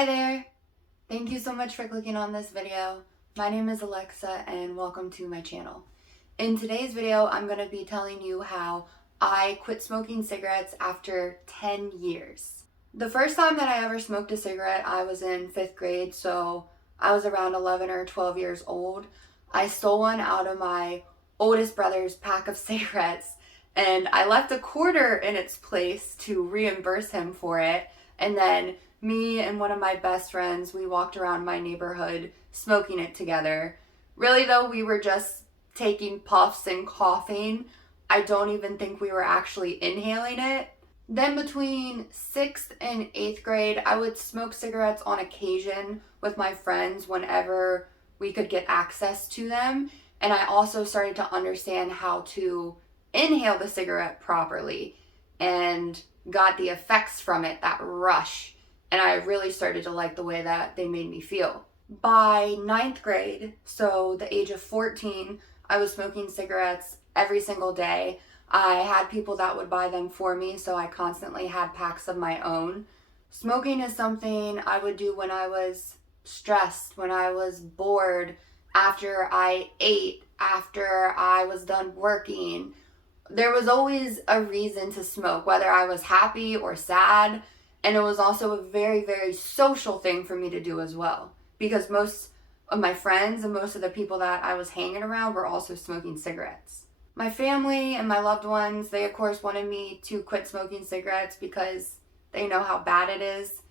Hi there! Thank you so much for clicking on this video. My name is Alexa and welcome to my channel. In today's video, I'm going to be telling you how I quit smoking cigarettes after 10 years. The first time that I ever smoked a cigarette, I was in 5th grade, so I was around 11 or 12 years old. I stole one out of my oldest brother's pack of cigarettes and I left a quarter in its place to reimburse him for it, and then me and one of my best friends, we walked around my neighborhood smoking it together. Really though, we were just taking puffs and coughing. I don't even think we were actually inhaling it. Then between 6th and 8th grade, I would smoke cigarettes on occasion with my friends whenever we could get access to them. And I also started to understand how to inhale the cigarette properly and got the effects from it, that rush. And I really started to like the way that they made me feel. By 9th grade, so the age of 14, I was smoking cigarettes every single day. I had people that would buy them for me, so I constantly had packs of my own. Smoking is something I would do when I was stressed, when I was bored, after I ate, after I was done working. There was always a reason to smoke, whether I was happy or sad. And it was also a very, very social thing for me to do as well, because most of my friends and most of the people that I was hanging around were also smoking cigarettes. My family and my loved ones, they of course wanted me to quit smoking cigarettes because they know how bad it is.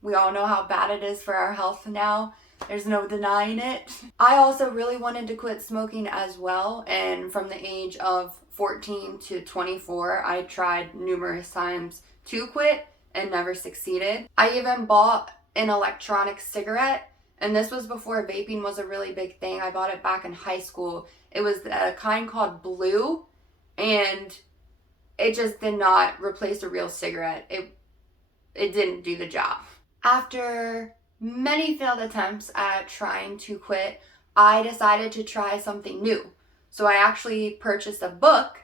We all know how bad it is for our health now. There's no denying it. I also really wanted to quit smoking as well, and from the age of 14 to 24, I tried numerous times to quit and never succeeded. I even bought an electronic cigarette, and this was before vaping was a really big thing. I bought it back in high school. It was a kind called Blue, and it just did not replace a real cigarette. It didn't do the job. After many failed attempts at trying to quit, I decided to try something new. So I actually purchased a book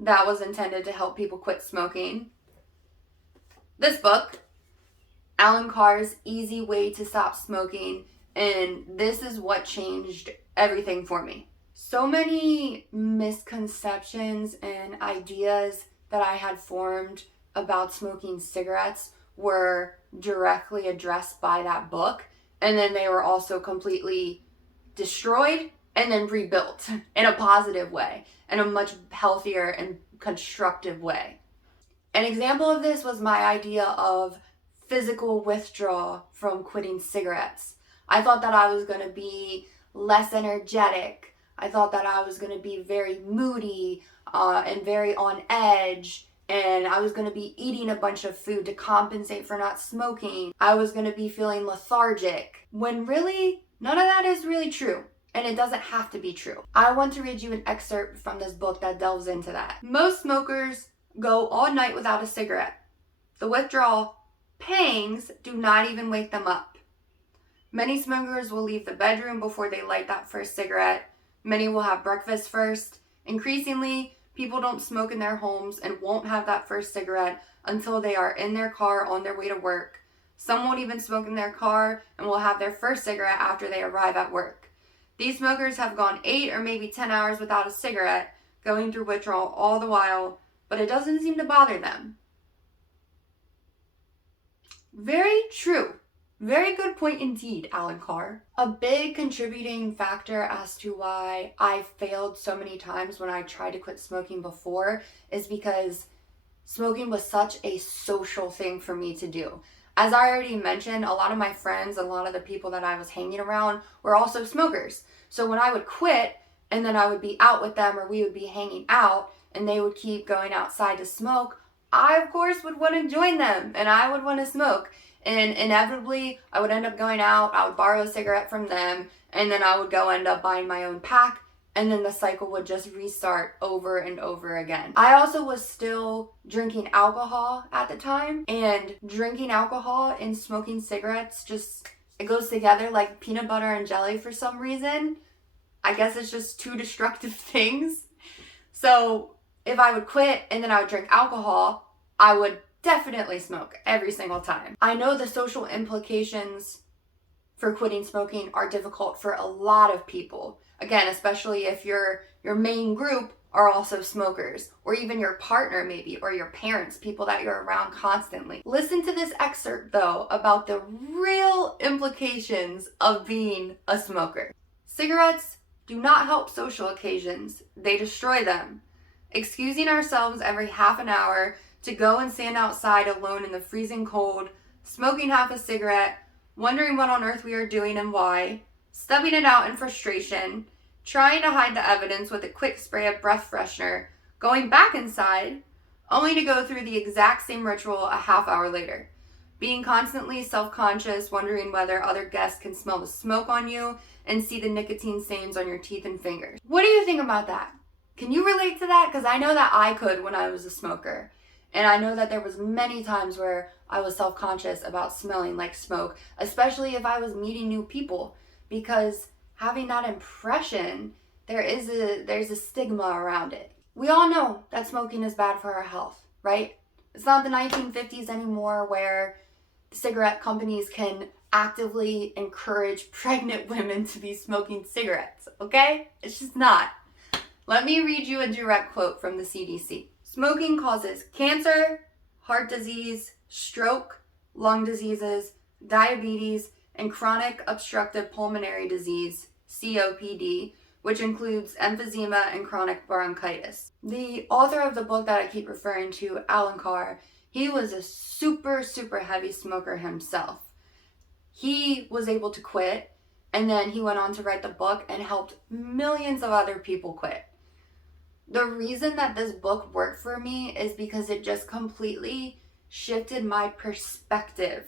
that was intended to help people quit smoking. This book, Alan Carr's Easy Way to Stop Smoking, and this is what changed everything for me. So many misconceptions and ideas that I had formed about smoking cigarettes were directly addressed by that book, and then they were also completely destroyed and then rebuilt in a positive way, in a much healthier and constructive way. An example of this was my idea of physical withdrawal from quitting cigarettes. I thought that I was going to be less energetic. I thought that I was going to be very moody and very on edge. And I was going to be eating a bunch of food to compensate for not smoking. I was going to be feeling lethargic. When really, none of that is really true. And it doesn't have to be true. I want to read you an excerpt from this book that delves into that. Most smokers go all night without a cigarette. The withdrawal pangs do not even wake them up. Many smokers will leave the bedroom before they light that first cigarette. Many will have breakfast first. Increasingly, people don't smoke in their homes and won't have that first cigarette until they are in their car on their way to work. Some won't even smoke in their car and will have their first cigarette after they arrive at work. These smokers have gone 8 or maybe 10 hours without a cigarette, going through withdrawal all the while, but it doesn't seem to bother them. Very true. Very good point indeed, Alan Carr. A big contributing factor as to why I failed so many times when I tried to quit smoking before is because smoking was such a social thing for me to do. As I already mentioned, a lot of my friends, a lot of the people that I was hanging around were also smokers. So when I would quit and then I would be out with them or we would be hanging out and they would keep going outside to smoke, I of course would want to join them and I would want to smoke. And inevitably, I would end up going out, I would borrow a cigarette from them, and then I would go end up buying my own pack, and then the cycle would just restart over and over again. I also was still drinking alcohol at the time, and drinking alcohol and smoking cigarettes it goes together like peanut butter and jelly for some reason. I guess it's just two destructive things. So if I would quit and then I would drink alcohol, I would definitely smoke every single time. I know the social implications for quitting smoking are difficult for a lot of people. Again, especially if your main group are also smokers, or even your partner maybe, or your parents, people that you're around constantly. Listen to this excerpt though about the real implications of being a smoker. Cigarettes do not help social occasions, they destroy them. Excusing ourselves every half an hour to go and stand outside alone in the freezing cold, smoking half a cigarette, wondering what on earth we are doing and why, stubbing it out in frustration, trying to hide the evidence with a quick spray of breath freshener, going back inside, only to go through the exact same ritual a half hour later. Being constantly self-conscious, wondering whether other guests can smell the smoke on you and see the nicotine stains on your teeth and fingers. What do you think about that? Can you relate to that? Because I know that I could when I was a smoker. And I know that there was many times where I was self-conscious about smelling like smoke, especially if I was meeting new people, because having that impression, there's a stigma around it. We all know that smoking is bad for our health, right? It's not the 1950s anymore where cigarette companies can actively encourage pregnant women to be smoking cigarettes, okay? It's just not. Let me read you a direct quote from the CDC. Smoking causes cancer, heart disease, stroke, lung diseases, diabetes, and chronic obstructive pulmonary disease, COPD, which includes emphysema and chronic bronchitis. The author of the book that I keep referring to, Alan Carr, he was a super heavy smoker himself. He was able to quit, and then he went on to write the book and helped millions of other people quit. The reason that this book worked for me is because it just completely shifted my perspective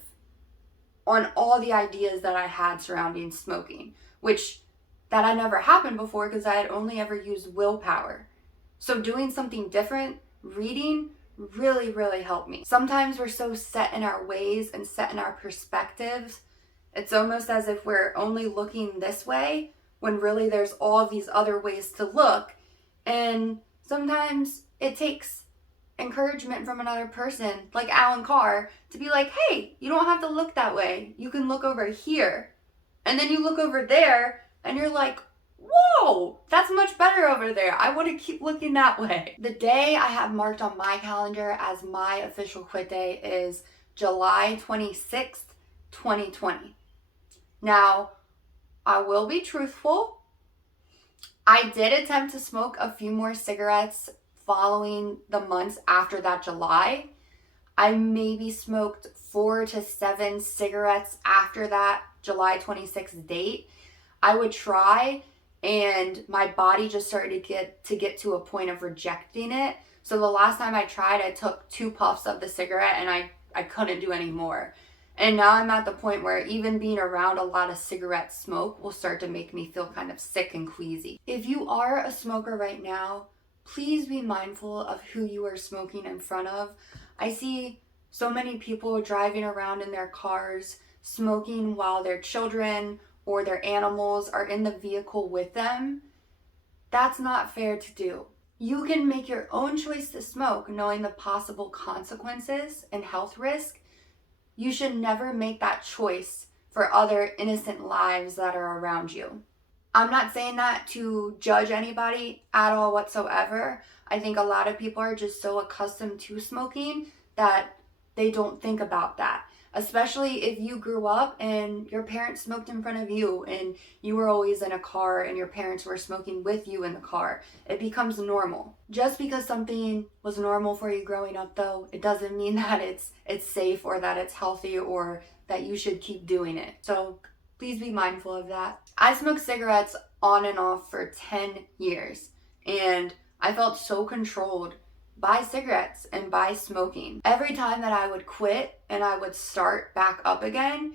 on all the ideas that I had surrounding smoking, which that had never happened before because I had only ever used willpower. So doing something different, reading, really helped me. Sometimes we're so set in our ways and set in our perspectives, it's almost as if we're only looking this way when really there's all of these other ways to look. And sometimes it takes encouragement from another person, like Alan Carr, to be like, hey, you don't have to look that way. You can look over here. And then you look over there and you're like, whoa, that's much better over there. I want to keep looking that way. The day I have marked on my calendar as my official quit day is July 26th, 2020. Now, I will be truthful. I did attempt to smoke a few more cigarettes following the months after that July. I maybe smoked 4 to 7 cigarettes after that July 26th date. I would try, and my body just started to get to a point of rejecting it. So the last time I tried, I took 2 puffs of the cigarette and I couldn't do any more. And now I'm at the point where even being around a lot of cigarette smoke will start to make me feel kind of sick and queasy. If you are a smoker right now, please be mindful of who you are smoking in front of. I see so many people driving around in their cars smoking while their children or their animals are in the vehicle with them. That's not fair to do. You can make your own choice to smoke knowing the possible consequences and health risk. You should never make that choice for other innocent lives that are around you. I'm not saying that to judge anybody at all whatsoever. I think a lot of people are just so accustomed to smoking that they don't think about that. Especially if you grew up and your parents smoked in front of you and you were always in a car and your parents were smoking with you in the car. It becomes normal. Just because something was normal for you growing up though, it doesn't mean that it's safe or that it's healthy or that you should keep doing it. So please be mindful of that. I smoked cigarettes on and off for 10 years and I felt so controlled by cigarettes and by smoking. Every time that I would quit and I would start back up again,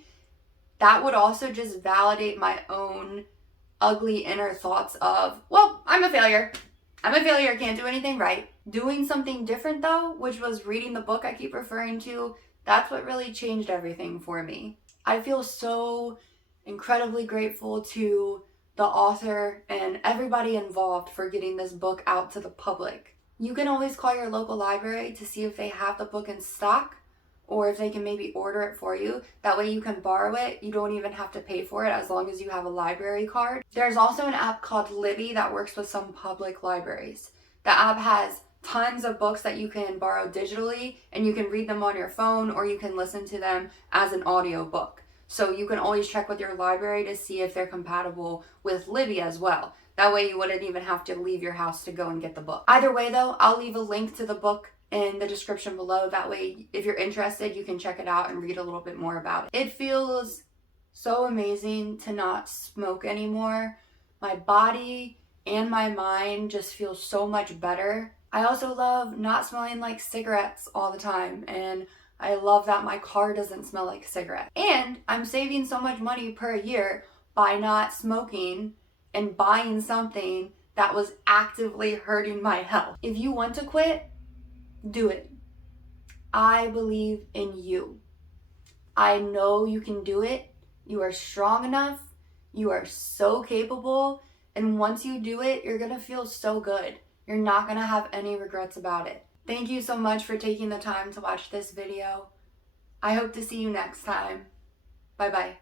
that would also just validate my own ugly inner thoughts of, well, I'm a failure. I can't do anything right. Doing something different though, which was reading the book I keep referring to, that's what really changed everything for me. I feel so incredibly grateful to the author and everybody involved for getting this book out to the public. You can always call your local library to see if they have the book in stock. or if they can maybe order it for you. That way you can borrow it. You don't even have to pay for it as long as you have a library card. There's also an app called Libby that works with some public libraries. The app has tons of books that you can borrow digitally, and you can read them on your phone or you can listen to them as an audio book. So you can always check with your library to see if they're compatible with Libby as well. That way you wouldn't even have to leave your house to go and get the book. Either way though, I'll leave a link to the book in the description below. That way, if you're interested, you can check it out and read a little bit more about it. It feels so amazing to not smoke anymore. My body and my mind just feel so much better. I also love not smelling like cigarettes all the time, and I love that my car doesn't smell like cigarettes. And I'm saving so much money per year by not smoking and buying something that was actively hurting my health. If you want to quit, do it. I believe in you. I know you can do it. You are strong enough. You are so capable. And once you do it, you're going to feel so good. You're not going to have any regrets about it. Thank you so much for taking the time to watch this video. I hope to see you next time. Bye bye.